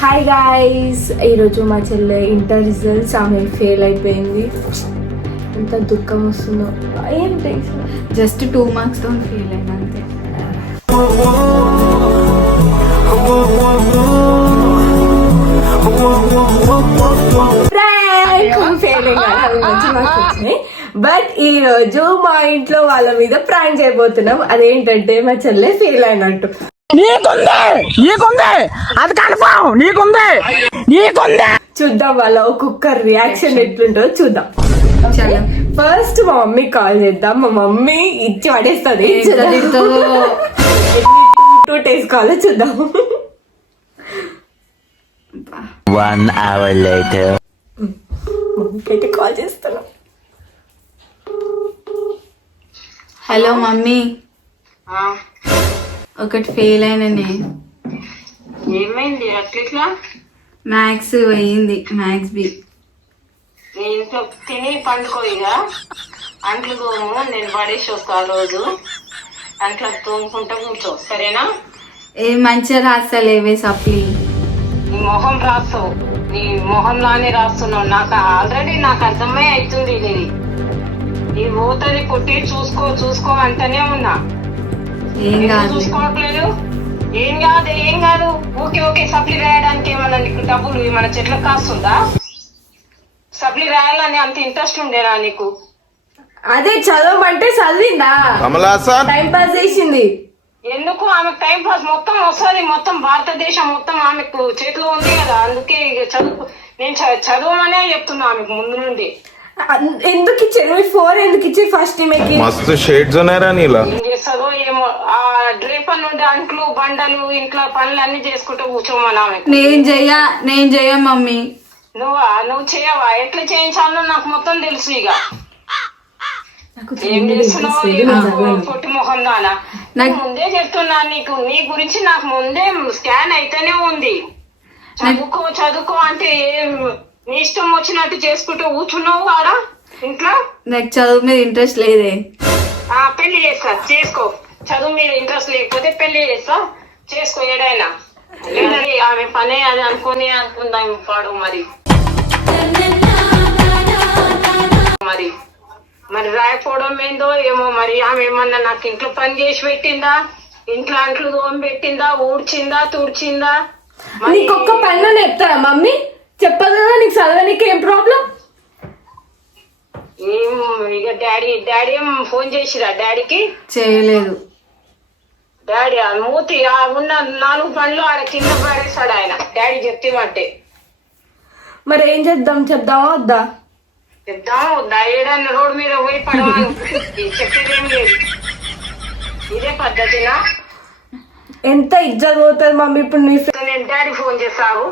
Hi guys, ఈరోజు మా చెల్లె ఇంటర్ రిజల్ట్స్ ఆమె ఫెయిల్ అయిపోయింది. ఎంత దుఃఖం వస్తుందో. ఏం టెన్షన్, జస్ట్ 2 మార్క్స్ తో ఫెయిల్ అయినా అంతే. బట్ ఈ రోజు మా ఇంట్లో వాళ్ళ మీద ప్రాంక్ చేయబోతున్నాం. అదేంటంటే మా చెల్లె ఫెయిల్ అయినట్టు. చూద్దాం వాళ్ళ ఒక్కొక్క రియాక్షన్ ఎట్లుంటుందో చూద్దాం. ఫస్ట్ మా మమ్మీ కాల్ చేద్దాం. మా మమ్మీ ఇచ్చి పడేస్తుంది. 2 కాల్ చూద్దాం. 1 hour later. మమ్మీకి కాల్ చేస్తున్నాం. హలో మమ్మీ, ఒకటి ఫెయిల్ అయిననే. ఏమైంది అట్లా? మ్యాథ్స్ అయ్యింది, మ్యాథ్స్ బి. ఇంట్లో తిని పండుకో. ఇక అంట్లు తోము, నేను పడేసి వస్తా. రోజు అంట్లో తోముకుంటా కూర్చో, సరేనా? ఏ మంచిగా రాస్తలేవే సప్లీ. నీ మొహం రాస్తావు, నీ మొహంలానే రాస్తున్నావు. నాకు ఆల్రెడీ అర్థమే అవుతుంది. నీ పోతుంది కొట్టి చూసుకో అంటనే ఉన్నా. ఏం కాదు, చూసుకోవట్లేదు. ఏం కాదు. ఓకే సప్లీ రాయడానికి ఏమన్నా నీకు డబ్బులు ఏమన్నా చెట్లకు కాస్తుందా? సప్లీ రాయాలని అంత ఇంట్రెస్ట్ ఉండేనా నీకు? అదే చదవమంటే చదివిందా, టైం పాస్ చేసింది. ఎందుకు ఆమెకు టైం పాస్ మొత్తం వస్తుంది. మొత్తం భారతదేశం మొత్తం ఆమెకు చేతిలో ఉంది కదా. అందుకే నేను చదవమనే చెప్తున్నా ఆమెకు ముందు నుండి. ఎందుకు ఇచ్చారు 4? ఎందుకు ఇచ్చారు ఫస్ట్? మస్తు షేడ్స్ ఉన్నారా నీలా? ఏం చేస్తుందో ఏమో. ఆ డ్రేపర్ నుండి అంట్లు బండలు ఇంట్లో పనులు అన్ని చేసుకుంటూ కూర్చోమని ఆమె. నేను చెయ్య మమ్మీ. నువ్వు చేయవా? ఎట్లా చేయించాలో నాకు మొత్తం తెలుసు. ఇక ఏం చేస్తున్నావు పొట్టి మొహం దానా? ముందే చెప్తున్నా నీకు, నీ గురించి నాకు ముందే స్కాన్ అయితేనే ఉంది. చదువుకో అంటే నీ ఇష్టం వచ్చినట్టు చేసుకుంటూ కూర్చున్నావు ఆడ ఇంట్లో. నాకు చదువు మీద ఇంట్రెస్ట్ లేదే. పెళ్లి చేసుకో. చదువు మీద ఇంట్రెస్ట్ లేకపోతే పెళ్లి చేసుకో. ఏడైనా ఆమె పనే అది అనుకుందాం పాడు. మరి రాయకపోవడం ఏందో ఏమో. మరి ఆమె ఏమన్నా నాకు ఇంట్లో పని చేసి పెట్టిందా? ఇంట్లో అంట్లు దోమి పెట్టిందా? ఊడ్చిందా? తుడిచిందా? నీకు ఒక్క పని చెప్తారా మమ్మీ? చెప్పదు కదా నీకు చదవడానికి ఏం ప్రాబ్లం? ఏం ఇక డాడీ ఏం ఫోన్ చేసిరా? డాడీకి చేయలేదు. డాడీ మూతి ఉన్న 4 పనులు ఆడ కింద పడేస్తాడు ఆయన. డాడీ చెప్తామంటే మరి ఏం చేద్దాం? చెప్దామా వద్దా? ఏడన్నా రోడ్డు మీద పోయి పడవని చెప్పేదేం లేదు. ఇదే పద్ధతినా? ఎంత ఇజ్జత్ పోతుంది మమ్మీ ఇప్పుడు నీ. నేను డాడీ ఫోన్ చేస్తావు.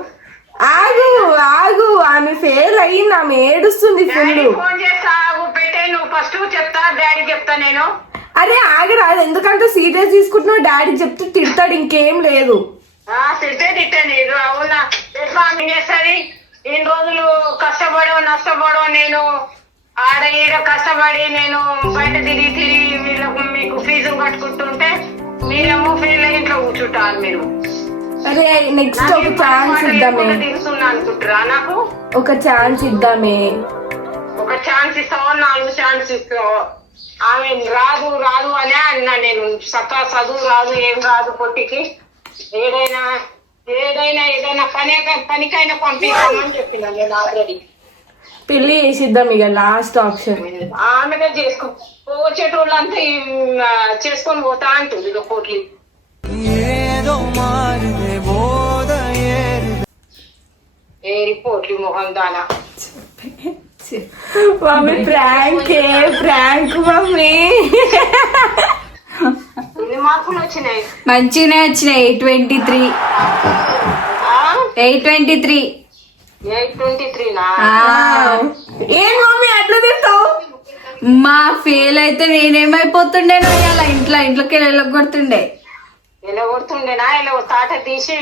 ఆగు ఆమె ఫెయిల్ అయ్యింది, ఆమె ఏడుస్తుంది ఫుల్. ఫోన్ చేస్తావు పెట్టే. నువ్వు ఫస్ట్ చెప్తా, డాడీ చెప్తా నేను. అరే ఆగరాదు, ఎందుకంటే సీరియస్ తీసుకుంటున్నావు. డాడీ చెప్తే తిడతాడు, ఇంకేం లేదు. తిట్టే లేదు. అవునా? ఎట్లా చేస్తుంది? ఇన్ని రోజులు నష్టపడో నేను ఆడ ఈడ కష్టపడి నేను బయట తిరిగి వీళ్ళకు మీకు ఫీజులు కట్టుకుంటుంటే మీరేమో ఫెయిల్ అయ్యి ఇంట్లో కూర్చుంటారు మీరు. అరే నెక్స్ట్ ఒక ఛాన్స్ ఇద్దామే. తెలుసున్నా అనుకుంటారా? నాకు ఒక ఛాన్స్ ఇద్దామే. ఒక ఛాన్స్ ఇస్తావా? 4 ఛాన్స్ ఇస్తావు. ఆమె రాదు అనే అన్నా నేను. చక్కగా చదువు రాదు, ఏం రాదు పొట్టికి. ఏదైనా పనికైనా పంపించామని చెప్పినా నేను ఆల్రెడీ. పెళ్లి చేసిద్దాం ఇక, లాస్ట్ ఆప్షన్. ఆమెనే చేసుకో. వచ్చేటోళ్ళంతా చేసుకొని పోతా అంటుంది ఇక కోట్లు. ఏరి పోట్లి మొహం దానా. Mummy prank mummy. ఎన్ని మార్కులు వచ్చినాయి? మంచిగానే వచ్చినాయి. 823. 823. 823నా? ఏం మమ్మీ అట్లా తింటావు? మా ఫెయిల్ అయితే నేనేమైపోతుండేనో ఇలా ఇంట్లోకి వెళ్ళగొడుతుండే. ఇలా కొడుతుండేనా ఇలా తాట తీసి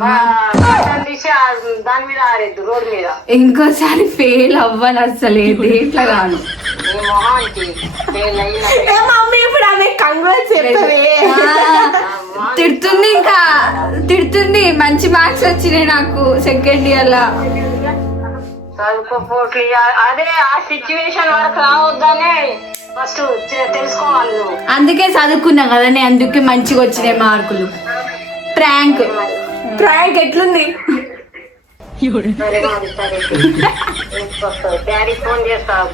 బట్టలు తీసి దాని మీద ఆరేద్దు రోడ్డు మీద. ఇంకోసారి ఫెయిల్ అవ్వాలి అసలు దేంట్లో కాను. నీ మొహానికి fail అయినా ఏ మమ్మీ ఇప్పుడు ఆమె కంగ్రాట్స్ చెప్తావే. తిడుతుంది, ఇంకా తిడుతుంది. మంచి మార్క్స్ వచ్చినాయి నాకు సెకండ్ ఇయర్ లా. చదువుకోపోట్లు అదే ఆ సిచ్యువేషన్ వరకు రావద్దనే ఫస్ట్ తెలుసుకోవాలి నువ్వు. అందుకే చదువుకున్నా కదా నేను, అందుకే మంచిగా వచ్చినాయి మార్కులు. ప్రాంక్ ప్రాంక్ ఎట్లుంది? డాడీ ఫోన్ చేస్తావు.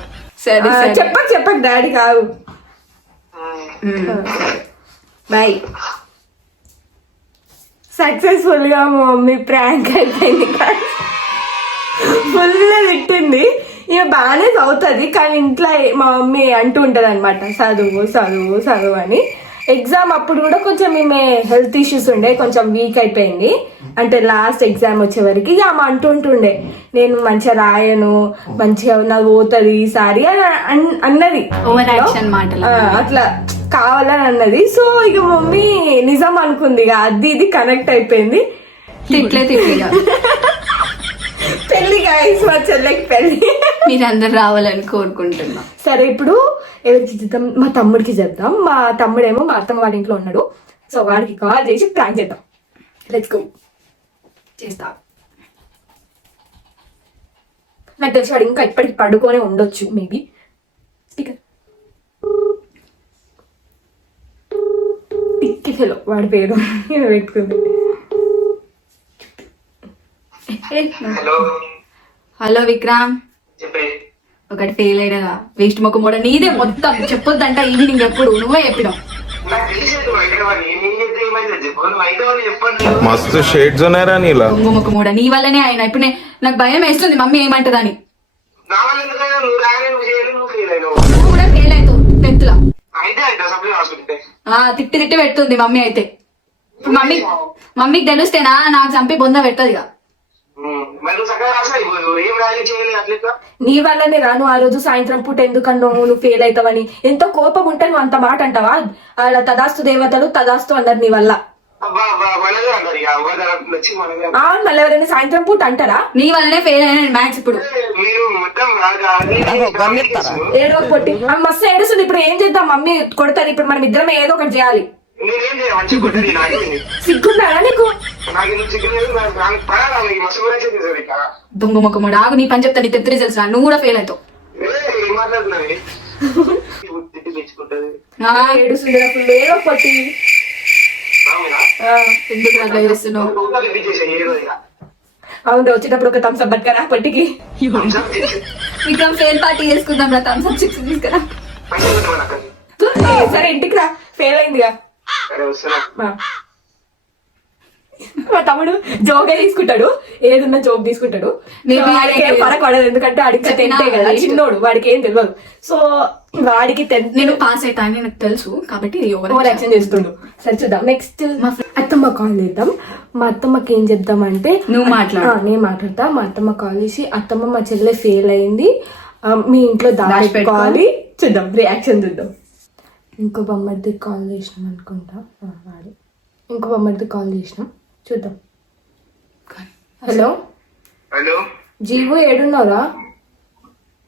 సరే సరే చెప్పక డాడీ కాదు. బాయ్. సక్సెస్ఫుల్ గా మా మమ్మీ ప్రాంక్ అయిపోయింది. ఫుల్ తిట్టింది. ఇక బాగానే చదువుతుంది, కానీ ఇంట్లో మా మమ్మీ అంటూ ఉంటది అనమాట, చదువు చదువు చదువు అని. ఎగ్జామ్ అప్పుడు కూడా కొంచెం ఈమె హెల్త్ ఇష్యూస్ ఉండే, కొంచెం వీక్ అయిపోయింది. అంటే లాస్ట్ ఎగ్జామ్ వచ్చే వరకు ఇక ఆమె అంటుంటుండే, నేను మంచిగా రాయను, మంచిగా నాకు పోతుంది ఈసారి అని అన్నది. ఓవర్ యాక్షన్ మాటలు. అట్లా కావాలని అన్నది. సో ఇక మమ్మీ నిజం అనుకుంది, ఇక అది ఇది కనెక్ట్ అయిపోయింది. తిట్టిగా పెళ్లి గాయస్, మా చెల్లెకి పెళ్లి. మీరందరు రావాలని కోరుకుంటున్నా. సరే ఇప్పుడు ఎవరికి చెప్తాం? మా తమ్ముడికి చెప్తాం. మా తమ్ముడేమో మా అత్తమ్మ వాళ్ళ ఇంట్లో ఉన్నాడు. సో వాడికి కాల్ చేసి ప్రాంక్ చేద్దాం. Let's go. చేస్తా. నాకు తెలిసి వాడు ఇంకా ఇప్పటికి పడుకోనే ఉండొచ్చు మేబీ. స్పీకర్ టిక్కి ఫెలో వాడి పేరు పెట్టుకుంది. హలో విక్రమ్, ఒకటి ఫెయిల్ అయినగా వేస్ట్ మొక్క మూడ నీదే మొత్తం. చెప్పొద్దంట ఈవినింగ్ ఎప్పుడు నువ్వే చెప్పినావు. మస్తు షేడ్స్ ఉన్నాయరా నీలా. దొంగ మొక్క మూడ నీ వల్లనే ఆయన. ఇప్పుడు నాకు భయం వేస్తుంది మమ్మీ ఏమంటదని. నువ్వు కూడా ఫెయిల్ అవుతావు 10th లో. తిట్టి తిట్టి పెడుతుంది మమ్మీ అయితే. ఇప్పుడు మమ్మీకి తెలిస్తేనా నాకు చంపి బొంద పెడతది ఇక. నీ వల్లనే రాను. ఆ రోజు సాయంత్రం పూట ఎందుకన్నా నువ్వు ఫెయిల్ అవుతావని ఎంతో కోపం ఉంటే నువ్వు అంత మాట అంటావా? అలా తదాస్తు దేవతలు తదాస్తు అన్నారు నీ వల్ల. మళ్ళీ ఎవరైనా సాయంత్రం పూట అంటారా? నీ వల్లనే ఫెయిల్ అయినా మ్యాథ్స్. ఇప్పుడు ఏడో కొట్టి మస్తు ఏడుస్తుంది. ఇప్పుడు ఏం చేద్దాం? మమ్మీ కొడతారు. ఇప్పుడు మనం ఇద్దరం ఏదో ఒకటి చేయాలి. సిగ్గున్నారా నీకు? దొంగ మొక్క ఆగు, నీ పని చెప్తా. నీ 10th రిజల్ట్స్ రా, నువ్వు కూడా ఫెయిల్ అవుతావు. ఏడుస్తుంది ఫుల్ ఏదో కొట్టి. ఎందుకు అట్లా చేస్తున్నావు? అవును, వచ్చేటప్పుడు ఒక థమ్స్ అప్ పట్టుకరా పొట్టికి. విక్రమ్ ఫెయిల్ పార్టీ చేసుకుందాం రా, థమ్స్ అప్ 6 తీసుకురా. సరే ఇంటికి రా, ఫెయిల్ అయిందిగా. మా తమ్ముడు జోగే తీసుకుంటాడు, ఏదున్నా జోక్ తీసుకుంటాడు. వాడికి ఏం ఫరక్ పడదు, ఎందుకంటే వాడికి 10th కదా, చిన్నోడు, వాడికి ఏం తెలియదు. సో వాడికి 10th నేను పాస్ అవుతా అని నాకు తెలుసు కాబట్టి ఓవర్ యాక్షన్ చేస్తుండు. సరే చూద్దాం. నెక్స్ట్ అత్తమ్మ కాల్ చేద్దాం. మా అత్తమ్మకి ఏం చెప్దామంటే, నువ్వు మాట్లాడు. నేను మాట్లాడతా. మా అత్తమ్మ కాల్ చేసి, అత్తమ్మ మా చెల్లె ఫెయిల్ అయింది, మీ ఇంట్లో దాచిపెట్టుకోవాలి. చూద్దాం, రియాక్షన్ చూద్దాం. ఇంకో బొమ్మడికి కాల్ చేసినాం అనుకుంటా. వాడు ఇంకో బొమ్మడికి కాల్ చేసినాం, చూద్దాం. హలో హలో, జీవో ఏడున్నారా?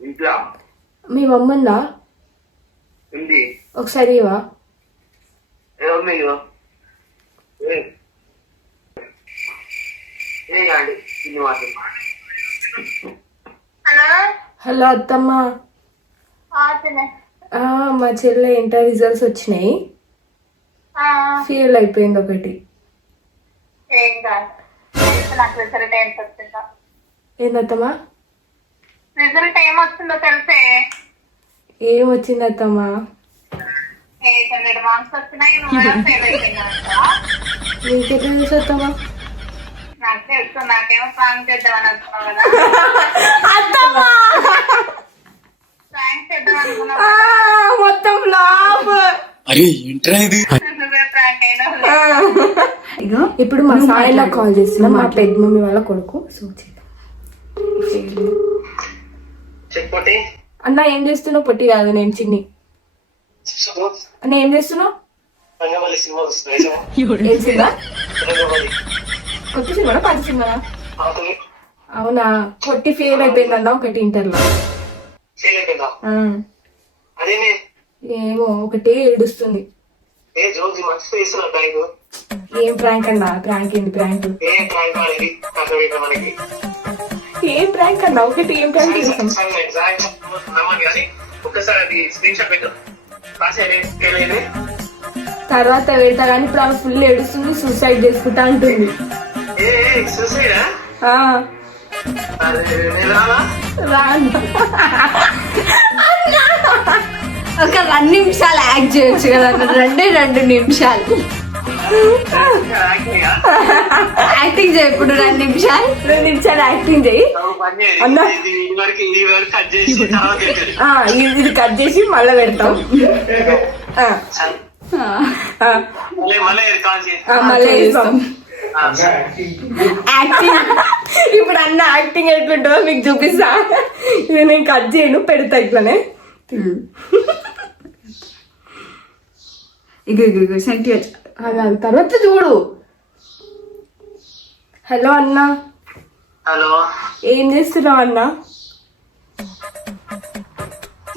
ఇంట్లో మీ మమ్మందా? ఉంది. ఒకసారి ఇవా. హలో అత్తమ్మ, మా చెల్లె ఇంటర్ రిజల్ట్స్ వచ్చినాయి, ఫెయిల్ అయిపోయింది ఒకటి. ఏందత్తమ్మా? రిజల్ట్ ఏమొస్తుందో తెలిసే. ఏం వచ్చింది అత్తమ్మా? 800 మార్క్స్ వచ్చినాయి. నీకెట్లా తెలుసు అత్తమ్మా? నాకు తెలుసు, నాకేమో ప్రాంక్ చేద్దామని అనుకున్నావు కదా. ప్రాంక్ చేద్దాం అనుకున్నావు, మొత్తం ఫ్లాప్. నువ్వే ప్రాంక్ అయినా. ఇప్పుడు మా సాయిలా కాల్ చేస్తున్నాం, మా పెద్ద మమ్మీ వాళ్ళ కొడుకు. సో చెప్పండి అన్న, ఏం చేస్తున్నావు? పొట్టి కాదు, నేను చిన్ని. అన్న ఏం చేస్తున్నావు? రంగవల్లి సినిమా వస్తుంది ఏం సినిమా? రంగవల్లి కొత్త సినిమా పాత సినిమా? పాతది అవునా, కొట్టి ఫెయిల్ అయిపోయిందన్న ఒకటి ఇంటర్లో. ఫెయిల్ అయిపోయిందా? అదేనే ఏమో ఒకటే ఏడుస్తుంది. ఏ జోజి మర్చిపోయి ఇస్తున్నా బ్యాంకు. ఏం ప్రాంక్ అన్నా? ప్రాంక్ ఏంటి ప్రాంక్? ఏ బ్యాంక్ అనేది అర్థమైందా మనకి? ఏం ప్రాంక్ అన్నా? ఒకటి ఏం ప్రాంక్ చేస్తాం? నమ్మని కానీ ఒక్కసారి అది స్క్రీన్ షాట్ పెట్టు. రాసేది ఫెయిల్ అయింది తర్వాత పెడతా కానీ ఇప్పుడు ఆమె ఫుల్ ఏడుస్తుంది, సూసైడ్ చేసుకుంటా అంటుంది. ఏ చూసేదా? ఆ, నేను రానా? రా అన్నా. ఒక 2 నిమిషాలు యాక్ట్ చేయొచ్చు కదా, 2 నిమిషాలు యాక్టింగా? యాక్టింగ్ చేయ ఇప్పుడు 2 నిమిషాలు. 2 నిమిషాలు యాక్టింగ్ చెయ్యి. అన్నా. ఈ వరకు కట్ చేసి తర్వాత పెట్టేది. ఇది కట్ చేసి మళ్ళీ పెడతాం. మళ్ళీ కాల్ చేసి మళ్ళీ వేస్తాం. యాక్టింగ్ ఇప్పుడు అన్న యాక్టింగ్ ఎట్లుంటుందో మీకు చూపిస్తా. ఇది నేను కట్ చేయను, పెడతా ఇట్లానే. ఇగో సెంటి అది తర్వాత చూడు. హలో అన్న, హలో ఏం చేస్తున్నావు అన్న?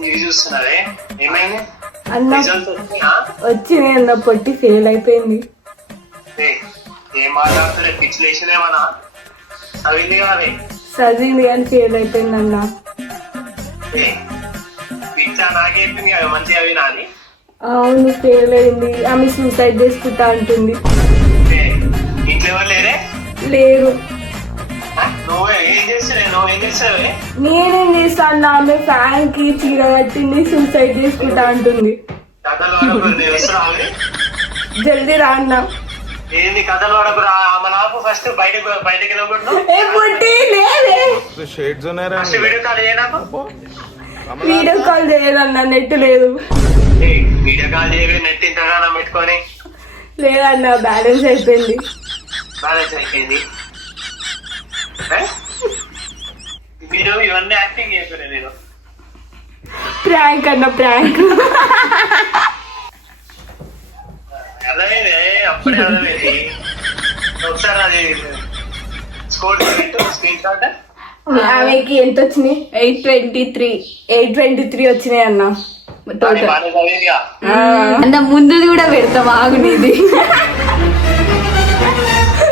ఇది చూస్తున్నారే ఏమైంది? అన్న రిజల్ట్ వచ్చినా? వచ్చింది అన్న, పొట్టి ఫెయిల్ అయిపోయింది. ఏం మాట్లాడుతుండే పిచ్చి లేచినేమన్నా? చదివింది కాదే చదివింది కానీ ఫెయిల్ అయిపోయింది అన్న. పిచ్చా నాకేంటి అవి మంచిగా అవి నాని. అవును ఫెయిల్ అయింది. ఆమె సూసైడ్ చేసుకుంటా అంటుంది. ఇంట్లో ఎవరు లేరే? లేరు. నువ్వేం చేస్తావే? నేనేం చేస్తాను? ఆమె ఫ్యాన్ కి చీర కట్టింది, సూసైడ్ చేసుకుంటా అంటుంది. కథలు వాడకూడదు వస్తున్నావు. జల్దీ రా అన్న. ఏంది కథలు వాడకురా? నాకు ఫస్ట్ బయటకు వెళ్ళకూడదు. ఏ పొట్టి లేదే. షేడ్స్ ఉన్నారా ఫస్ట్ వీడియో కాల్ చేయ నాకు. వీడియో కాల్ చేయదన్న, నెట్ లేదు. వీడియో కాల్ చేయగా నెట్ ఇంతగానో పెట్టుకొని లేదన్న, బ్యాలెన్స్ అయిపోయింది. బ్యాలెన్స్ అయిపోయింది. మీరు ఇవన్నీ యాక్టింగ్ చేస్తున్నా నేను. ప్రాంక్ అన్న, ప్రాంక్. అర్థమైంది, అప్పుడే అర్థమైంది. ఒకసారి అది స్కోర్ స్క్రీన్ షాట్. ఆమెకి ఎంత వచ్చినాయి? 823 వచ్చినాయి అన్న. అన్న ముందు కూడా పెడతాం, ఆగునిది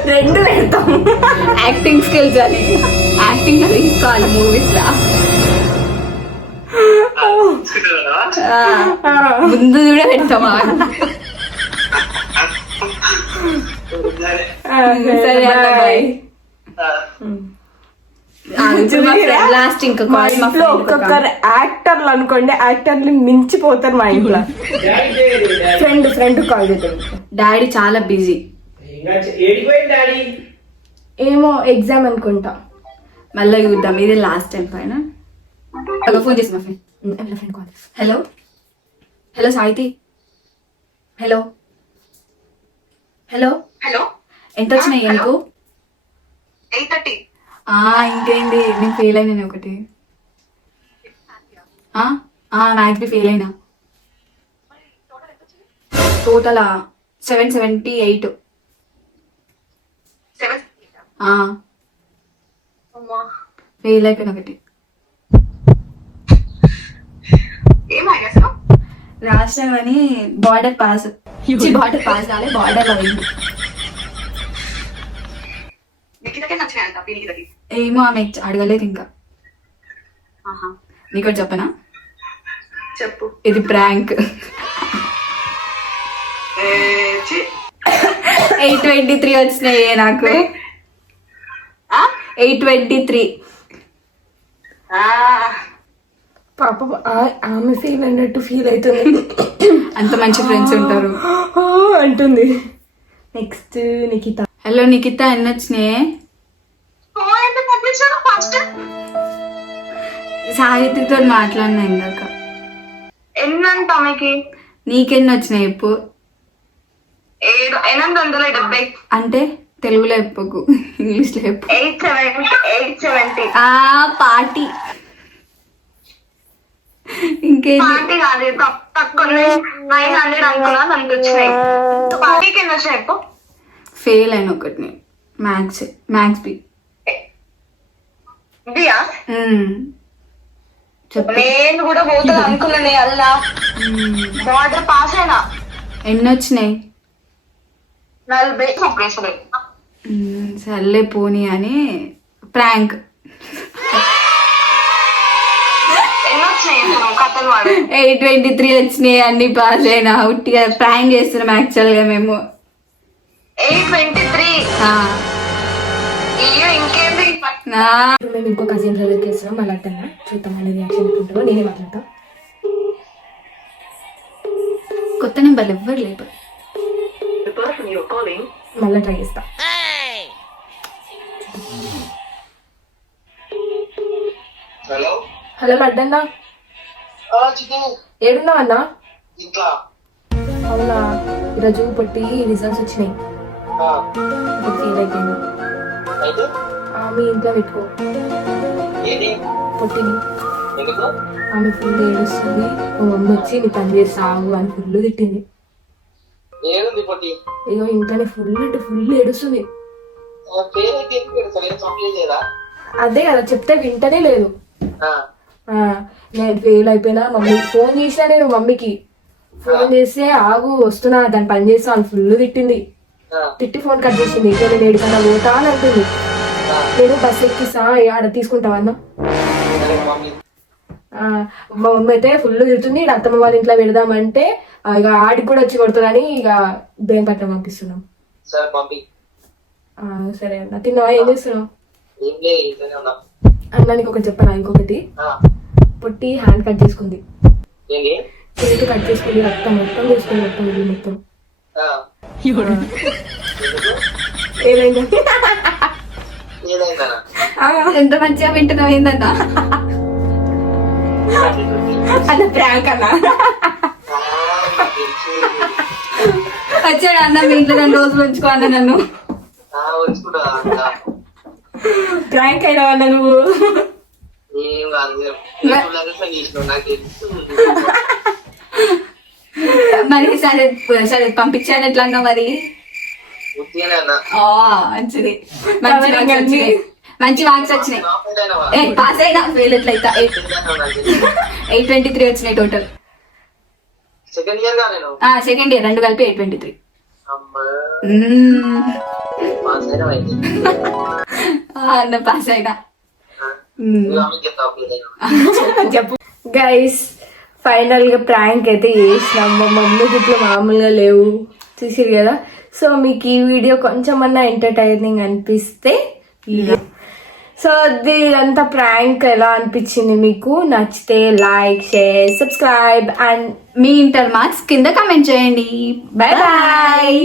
2 పెడతాం. యాక్టింగ్ స్కిల్స్ అని యాక్టింగ్ తీసుకోవాలి మూవీస్ లా. ముందు కూడా పెడతాం, ఆగు. సరే అన్న, బాయ్. లాస్ట్ ఇంకా మా ఇంట్లో ఒక్కొక్కరు యాక్టర్లు అనుకోండి, యాక్టర్లు మించిపోతారు మా ఇంట్లో. ఫ్రెండ్ కాల్ చేద్దాం. డాడీ చాలా బిజీ. ఏమో ఎగ్జామ్ అనుకుంటా. మళ్ళీ చూద్దాం, ఇది లాస్ట్ టైం పైన. ఫోన్ చేసి మా ఫ్రెండ్ కాల్. హలో హలో సాయితి. హలో హలో హలో, ఎంత వచ్చినాయి నీకు? 8:30. ఇంకేంటి, నేను ఫెయిల్ అయినా ఒకటి. మ్యాథ్స్ ఫెయిల్ అయినా. టోటల్ 778. ఫెయిల్ అయిపోయిన ఒకటి. రాష్ట్రం కానీ బార్డర్ పాస్ కాలే, బార్డర్ లో అయింది. ఏమో ఆమె అడగలేదు ఇంకా. నీకు చెప్పనా? చెప్పు. ఇది ప్రాంక్. 823 వచ్చినాయి నాకు. 823. పాప ఆమె ఫీల్ అన్నట్టు ఫీల్ అవుతుంది. అంత మంచి ఫ్రెండ్స్ ఉంటారు అంటుంది. నెక్స్ట్ నిఖిత. హలో నిఖిత, ఎన్ని వచ్చినాయి? సాహితితో మాట్లాడినా ఇందాక. ఎన్నంట ఆమెకి? నీకెన్ని వచ్చినాయి చెప్పు. 870. అంటే తెలుగులో చెప్పకు, ఇంగ్లీష్ లో చెప్పు. 870. పార్టీ ఇంకేంటి పార్టీ కాదు తక్కువ 900 అనుకున్నా దానికి వచ్చినాయి. పార్టీకి ఎన్ని వచ్చాయి చెప్పు. ఫెయిల్ అయిన ఒకటి మ్యాథ్స్ బి. ఇదియా చెప్పు నేను కూడా పోతుంది అనుకున్నాను. అల్లా బార్డర్ పాస్ అయినా ఎన్ని వచ్చినాయి? 40. సర్లే పోనీ అని ప్రాంక్. ఎన్ని వచ్చినాయి కథలు వాడు. 823 వచ్చినాయి, అన్ని పాస్ అయినా. ఉట్టిగా ప్రాంక్ చేస్తున్నాం యాక్చువల్ గా మేము. 823 అయ్యో ఇంకేంది. ఇప్పుడు మేము ఇంకో కజిన్ బ్రదర్కి వేస్తున్నాం. మళ్ళీ అట్టన్నా చూద్దాం మళ్ళీ రియాక్షన్ ఎట్లుంటుందో. నేనే మాట్లాడతాం. కొత్త నెంబర్లు ఎవ్వరు లేరు. మళ్ళీ ట్రై చేస్తా. హలో హలో లడ్డన్నా, ఏడున్నావు అన్నా? ఇంకా అవునా, ఈరోజు పొట్టి రిజల్ట్స్ వచ్చినాయి. ఇప్పుడు ఫెయిల్ అయిపోయింది. అయితే మీ ఇంట్లో పెట్టుకో ఏంటి పొట్టిని. ఎందుకు ఆమె ఫుల్ ఏడుస్తుంది. మా మమ్మీ వచ్చి నీ పని చేస్తావు అని ఫుల్ తిట్టింది. ఏడుంది పొట్టి ఇగో ఇంట్లోనే ఫుల్ అంటే ఫుల్ ఏడుస్తుంది. పేరైతే కంప్లీట్ చేయరా? అదే కదా చెప్తే వింటనే లేదు. నేను ఫెయిల్ అయిపోయినా మమ్మీ ఫోన్ చేసినా, నేను మమ్మీకి ఫోన్ చేస్తే ఆగు వస్తున్నా దాన్ని పని చేస్తా అని ఫుల్ తిట్టింది. తిట్టి ఫోన్ కట్ చేసింది. ఇక నేను ఏడుకన్నా పోతా అని అంటుంది. నేను బస్ ఎక్కిస్తా ఆడ తీసుకుంటావన్నా. మా మమ్మీ అయితే ఫుల్ తిడుతుంది. ఇక అత్తమ్మ వాళ్ళ ఇంట్లో పెడదామంటే ఇక ఆడికి కూడా వచ్చి కొడుతుందని ఇక బేంపట్నం పంపిస్తున్నాం. సరే అన్న, తిన్నావా? ఏం చేస్తున్నావు అన్న? నీకు ఒకటి చెప్పనా? ఇంకొకటి, పొట్టి హ్యాండ్ కట్ చేసుకుంది. చేతి కట్ చేసుకుంది. రక్తం మొత్తం చేసుకుంది. మొత్తం ఇల్లు మొత్తం. ఏమైంది? ఎంత మంచిగా వింటున్నావు ఏందన్నా? అన్న ప్రాంక్ అన్న. వచ్చాడు అన్న మీ ఇంట్లో 2 రోజులు ఉంచుకో అన్న నన్ను. ప్రాంక్ అయినావన్న నువ్వు. మరి సరే సరే పంపించాను ఎట్లా అన్నా మరి? మంచిది, మంచి మార్క్స్ వచ్చినాయి. పాస్ అయినా ఫెయిల్ ఎట్లయితే 823 వచ్చినాయి టోటల్. సెకండ్ ఇయర్ 2 కలిపి 823. అన్న పాస్ అయినా. చెప్పు గైస్, ఫైనల్ గా ప్రాంక్ అయితే చేసినాం. మా మమ్మీ గిట్లు మామూలుగా లేవు చూసిరు కదా. సో మీకు ఈ వీడియో కొంచెం అన్నా ఎంటర్టైనింగ్ అనిపిస్తే సో ఇదంతా ప్రాంక్ ఎలా అనిపించింది మీకు? నచ్చితే లైక్, షేర్, సబ్స్క్రైబ్ అండ్ మీ ఇంటర్ మార్క్స్ కింద కామెంట్ చేయండి. Bye bye.